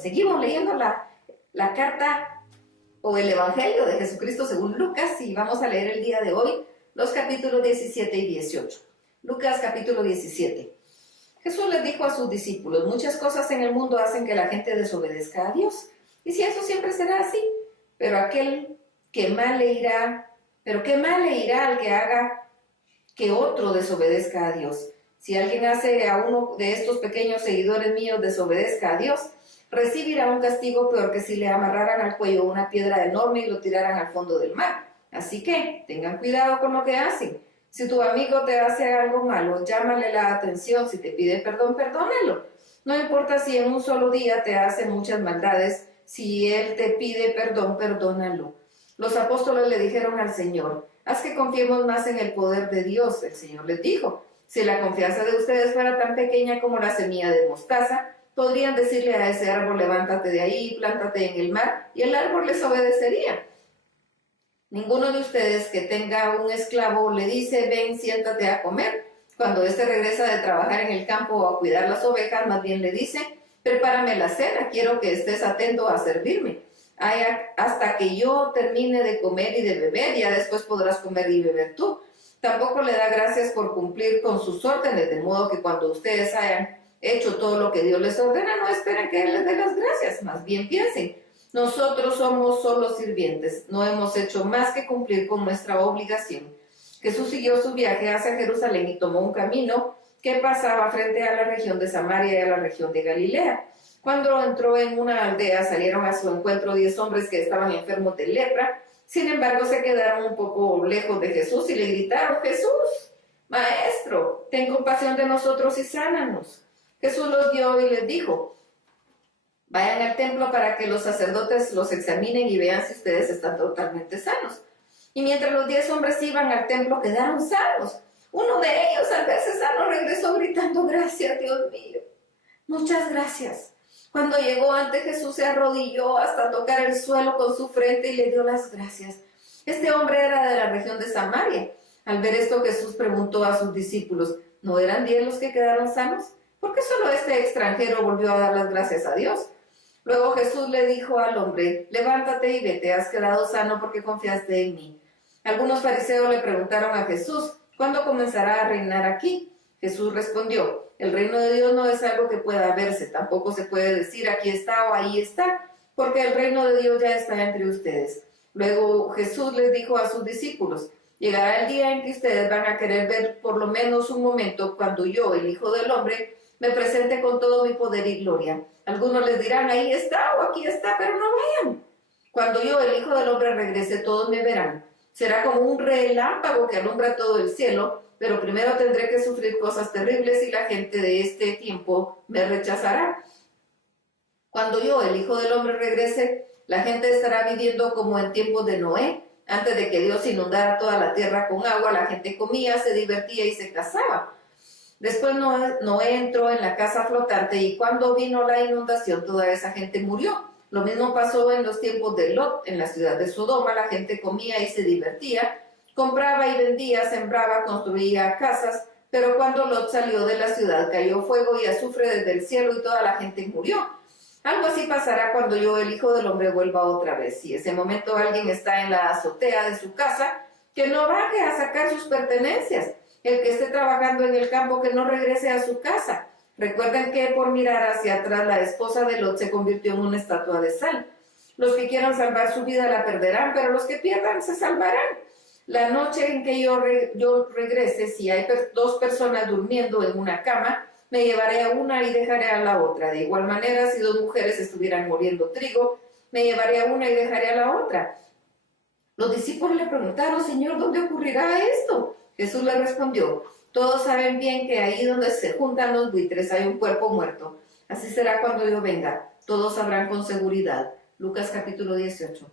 seguimos leyendo la carta o el Evangelio de Jesucristo según Lucas y vamos a leer el día de hoy los capítulos 17 y 18. Lucas capítulo 17. Jesús les dijo a sus discípulos: muchas cosas en el mundo hacen que la gente desobedezca a Dios. Y si eso siempre será así, pero qué mal le irá al que haga que otro desobedezca a Dios. Si alguien hace a uno de estos pequeños seguidores míos desobedezca a Dios, recibirá un castigo peor que si le amarraran al cuello una piedra enorme y lo tiraran al fondo del mar. Así que tengan cuidado con lo que hacen. Si tu amigo te hace algo malo, llámale la atención. Si te pide perdón, perdónalo. No importa si en un solo día te hace muchas maldades, si él te pide perdón, perdónalo. Los apóstoles le dijeron al Señor: haz que confiemos más en el poder de Dios. El Señor les dijo: si la confianza de ustedes fuera tan pequeña como la semilla de mostaza, podrían decirle a ese árbol: levántate de ahí y plántate en el mar, y el árbol les obedecería. Ninguno de ustedes que tenga un esclavo le dice: ven, siéntate a comer. Cuando éste regresa de trabajar en el campo o a cuidar las ovejas, más bien le dice: prepárame la cena, quiero que estés atento a servirme. Hasta que yo termine de comer y de beber, ya después podrás comer y beber tú. Tampoco le da gracias por cumplir con sus órdenes, de modo que cuando ustedes hayan hecho todo lo que Dios les ordena, no esperen que Él les dé las gracias, más bien piensen: nosotros somos solo sirvientes, no hemos hecho más que cumplir con nuestra obligación. Jesús siguió su viaje hacia Jerusalén y tomó un camino que pasaba frente a la región de Samaria y a la región de Galilea. Cuando entró en una aldea, salieron a su encuentro 10 hombres que estaban enfermos de lepra. Sin embargo, se quedaron un poco lejos de Jesús y le gritaron: Jesús, Maestro, ten compasión de nosotros y sánanos. Jesús los vio y les dijo: vayan al templo para que los sacerdotes los examinen y vean si ustedes están totalmente sanos. Y mientras los 10 hombres iban al templo, quedaron sanos. Uno de ellos, al verse sano, regresó gritando: gracias, Dios mío, muchas gracias. Cuando llegó ante Jesús, se arrodilló hasta tocar el suelo con su frente y le dio las gracias. Este hombre era de la región de Samaria. Al ver esto, Jesús preguntó a sus discípulos: ¿no eran 10 los que quedaron sanos? ¿Por qué solo este extranjero volvió a dar las gracias a Dios? Luego Jesús le dijo al hombre: levántate y vete, has quedado sano porque confiaste en mí. Algunos fariseos le preguntaron a Jesús: ¿cuándo comenzará a reinar aquí? Jesús respondió: el reino de Dios no es algo que pueda verse, tampoco se puede decir aquí está o ahí está, porque el reino de Dios ya está entre ustedes. Luego Jesús les dijo a sus discípulos: llegará el día en que ustedes van a querer ver por lo menos un momento cuando yo, el Hijo del Hombre, me presente con todo mi poder y gloria. Algunos les dirán: ahí está o aquí está, pero no vayan. Cuando yo, el Hijo del Hombre, regrese, todos me verán. Será como un relámpago que alumbra todo el cielo, pero primero tendré que sufrir cosas terribles y la gente de este tiempo me rechazará. Cuando yo, el Hijo del Hombre, regrese, la gente estará viviendo como en tiempos de Noé. Antes de que Dios inundara toda la tierra con agua, la gente comía, se divertía y se casaba. Después Noé entró en la casa flotante y cuando vino la inundación, toda esa gente murió. Lo mismo pasó en los tiempos de Lot. En la ciudad de Sodoma la gente comía y se divertía, compraba y vendía, sembraba, construía casas, pero cuando Lot salió de la ciudad cayó fuego y azufre desde el cielo y toda la gente murió. Algo así pasará cuando yo, el Hijo del Hombre, vuelva otra vez. Si en ese momento alguien está en la azotea de su casa, que no baje a sacar sus pertenencias. El que esté trabajando en el campo, que no regrese a su casa. Recuerden que por mirar hacia atrás la esposa de Lot se convirtió en una estatua de sal. Los que quieran salvar su vida la perderán, pero los que pierdan se salvarán. La noche en que yo regrese, si hay 2 personas durmiendo en una cama, me llevaré a una y dejaré a la otra. De igual manera, si 2 mujeres estuvieran moliendo trigo, me llevaré a una y dejaré a la otra. Los discípulos le preguntaron: Señor, ¿dónde ocurrirá esto? Jesús le respondió: todos saben bien que ahí donde se juntan los buitres hay un cuerpo muerto. Así será cuando yo venga. Todos sabrán con seguridad. Lucas capítulo 18.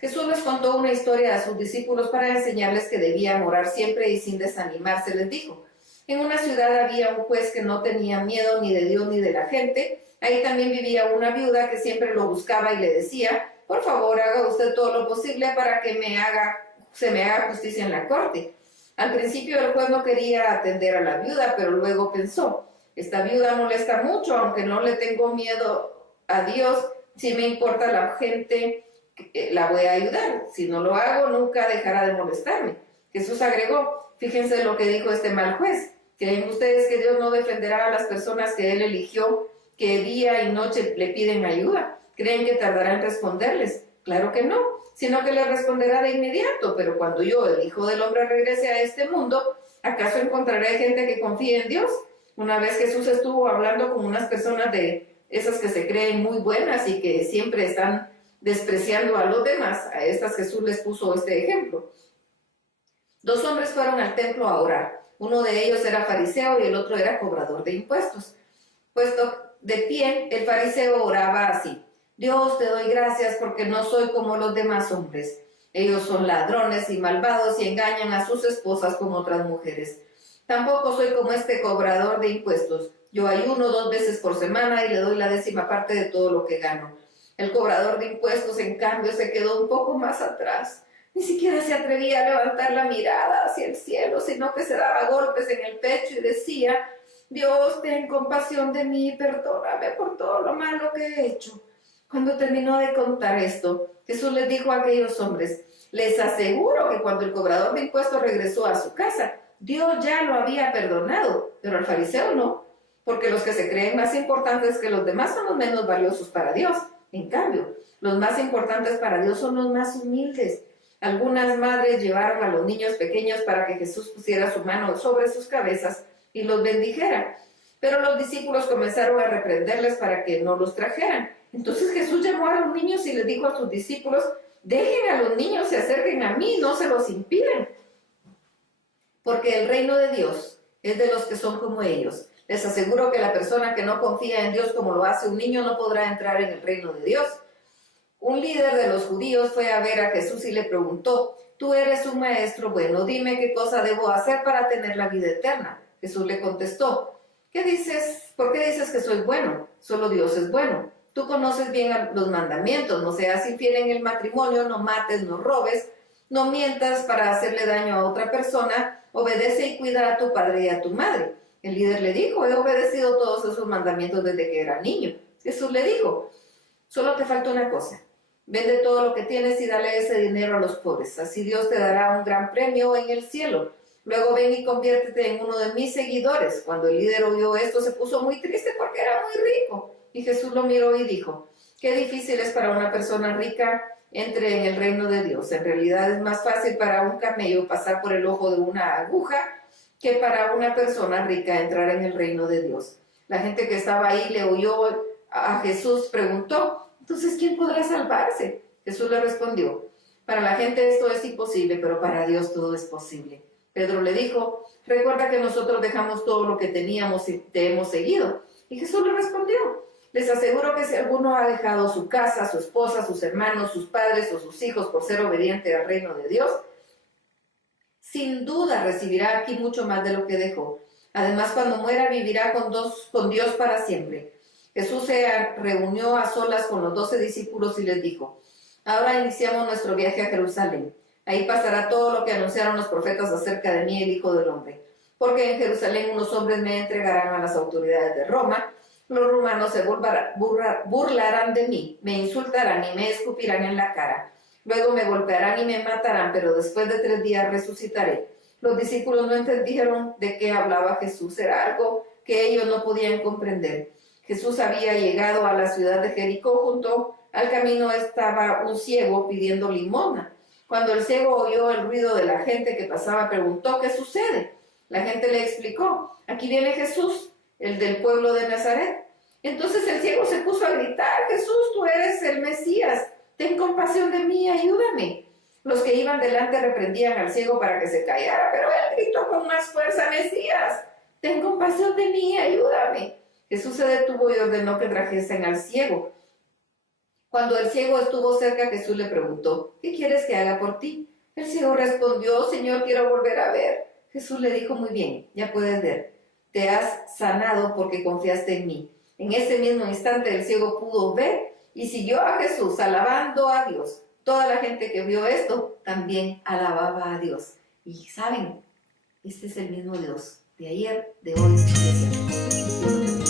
Jesús les contó una historia a sus discípulos para enseñarles que debían orar siempre y sin desanimarse. Les dijo: en una ciudad había un juez que no tenía miedo ni de Dios ni de la gente. Ahí también vivía una viuda que siempre lo buscaba y le decía: por favor, haga usted todo lo posible para que se me haga justicia en la corte. Al principio el juez no quería atender a la viuda, pero luego pensó: esta viuda molesta mucho, aunque no le tengo miedo a Dios, si me importa la gente, la voy a ayudar. Si no lo hago, nunca dejará de molestarme. Jesús agregó, fíjense lo que dijo este mal juez. ¿Creen ustedes que Dios no defenderá a las personas que Él eligió, que día y noche le piden ayuda? ¿Creen que tardará en responderles? Claro que no, sino que les responderá de inmediato. Pero cuando yo, el Hijo del Hombre, regrese a este mundo, ¿acaso encontraré gente que confíe en Dios? Una vez Jesús estuvo hablando con unas personas de esas que se creen muy buenas y que siempre están despreciando a los demás. A estas Jesús les puso este ejemplo. 2 hombres fueron al templo a orar. Uno de ellos era fariseo y el otro era cobrador de impuestos. Puesto de pie, el fariseo oraba así: Dios, te doy gracias porque no soy como los demás hombres. Ellos son ladrones y malvados y engañan a sus esposas con otras mujeres. Tampoco soy como este cobrador de impuestos. Yo ayuno 2 veces por semana y le doy la 10ª parte de todo lo que gano. El cobrador de impuestos, en cambio, se quedó un poco más atrás. Ni siquiera se atrevía a levantar la mirada hacia el cielo, sino que se daba golpes en el pecho y decía: Dios, ten compasión de mí, perdóname por todo lo malo que he hecho. Cuando terminó de contar esto, Jesús les dijo a aquellos hombres: les aseguro que cuando el cobrador de impuestos regresó a su casa, Dios ya lo había perdonado, pero al fariseo no, porque los que se creen más importantes que los demás son los menos valiosos para Dios. En cambio, los más importantes para Dios son los más humildes. Algunas madres llevaron a los niños pequeños para que Jesús pusiera su mano sobre sus cabezas y los bendijera. Pero los discípulos comenzaron a reprenderles para que no los trajeran. Entonces Jesús llamó a los niños y les dijo a sus discípulos: dejen a los niños, se acerquen a mí, no se los impidan. Porque el reino de Dios es de los que son como ellos. Les aseguro que la persona que no confía en Dios como lo hace un niño no podrá entrar en el reino de Dios. Un líder de los judíos fue a ver a Jesús y le preguntó: tú eres un maestro bueno, dime qué cosa debo hacer para tener la vida eterna. Jesús le contestó: ¿qué dices? ¿Por qué dices que soy bueno? Solo Dios es bueno. Tú conoces bien los mandamientos: no seas infiel en el matrimonio, no mates, no robes, no mientas para hacerle daño a otra persona, obedece y cuida a tu padre y a tu madre. El líder le dijo: he obedecido todos esos mandamientos desde que era niño. Jesús le dijo: solo te falta una cosa. Vende todo lo que tienes y dale ese dinero a los pobres. Así Dios te dará un gran premio en el cielo. Luego ven y conviértete en uno de mis seguidores. Cuando el líder oyó esto, se puso muy triste porque era muy rico. Y Jesús lo miró y dijo: qué difícil es para una persona rica entre en el reino de Dios. En realidad es más fácil para un camello pasar por el ojo de una aguja que para una persona rica entrar en el reino de Dios. La gente que estaba ahí le oyó a Jesús, preguntó: entonces, ¿quién podrá salvarse? Jesús le respondió: para la gente esto es imposible, pero para Dios todo es posible. Pedro le dijo: recuerda que nosotros dejamos todo lo que teníamos y te hemos seguido. Y Jesús le respondió: les aseguro que si alguno ha dejado su casa, su esposa, sus hermanos, sus padres o sus hijos por ser obediente al reino de Dios, sin duda recibirá aquí mucho más de lo que dejó. Además, cuando muera, vivirá con Dios para siempre. Jesús se reunió a solas con los 12 discípulos y les dijo: ahora iniciamos nuestro viaje a Jerusalén. Ahí pasará todo lo que anunciaron los profetas acerca de mí, el Hijo del Hombre. Porque en Jerusalén unos hombres me entregarán a las autoridades de Roma. Los romanos se burlarán de mí, me insultarán y me escupirán en la cara. Luego me golpearán y me matarán, pero después de 3 días resucitaré. Los discípulos no entendieron de qué hablaba Jesús. Era algo que ellos no podían comprender. Jesús había llegado a la ciudad de Jericó. Junto al camino estaba un ciego pidiendo limosna. Cuando el ciego oyó el ruido de la gente que pasaba, preguntó: ¿qué sucede? La gente le explicó: aquí viene Jesús, el del pueblo de Nazaret. Entonces el ciego se puso a gritar: Jesús, tú eres el Mesías, ten compasión de mí, ayúdame. Los que iban delante reprendían al ciego para que se callara, pero él gritó con más fuerza: Mesías, ten compasión de mí, ayúdame. Jesús se detuvo y ordenó que trajesen al ciego. Cuando el ciego estuvo cerca, Jesús le preguntó: ¿qué quieres que haga por ti? El ciego respondió: Señor, quiero volver a ver. Jesús le dijo: muy bien, ya puedes ver. Te has sanado porque confiaste en mí. En ese mismo instante el ciego pudo ver y siguió a Jesús, alabando a Dios. Toda la gente que vio esto también alababa a Dios. Y ¿saben? Este es el mismo Dios de ayer, de hoy y de siempre.